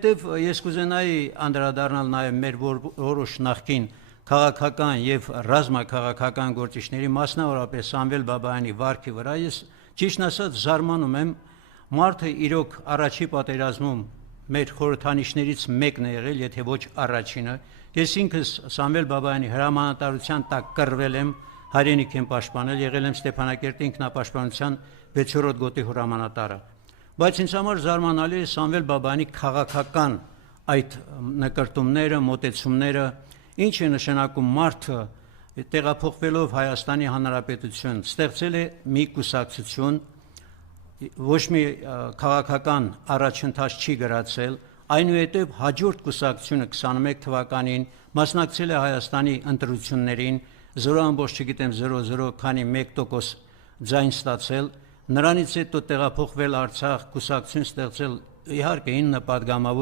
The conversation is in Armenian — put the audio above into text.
Դեպ ես կուզենայի անդրադառնալ նաև մեր որոշ նախկին քաղաքական եւ ռազմաքաղաքական գործիչների, մասնավորապես Սամվել Բաբայանի վարքի վրա ես ճիշտ ասած զարմանում եմ, մարդը իրոք առաջի պատերազմում մեր խորհրդանիշներից մեկն է եղել, եթե ոչ առաջինը։ Ես ինքս Սամվել Բաբայանի հրամանատարության տակ կռվել եմ, հայրենիք եմ պաշտպանել, եղել եմ Ստեփանակերտի ինքնապաշտպանության 6-րդ գոտի հրամանատարը։ Բայց ինձ համար զարմանալի է Սամվել Բաբայանի քաղաքական այդ նկրտումները, մոտեցումները, ինչ է նշանակում մարդը տեղափոխվելով Հայաստանի Հանրապետություն, ստեղծել է մի կուսակցություն, ոչ մի քաղաքական առաջընթաց չի գրացել, այնուհետև հաջորդ կուսակցությունը 21 թվականին մասնակցել է Հայաստանի ընտրություններին, 0.0 քանի 1% ձայն ստացել, նրանից հետո տեղափոխվել Արցախ, կուսակցություն ստեղծել, իհարկե 9 падգամավոր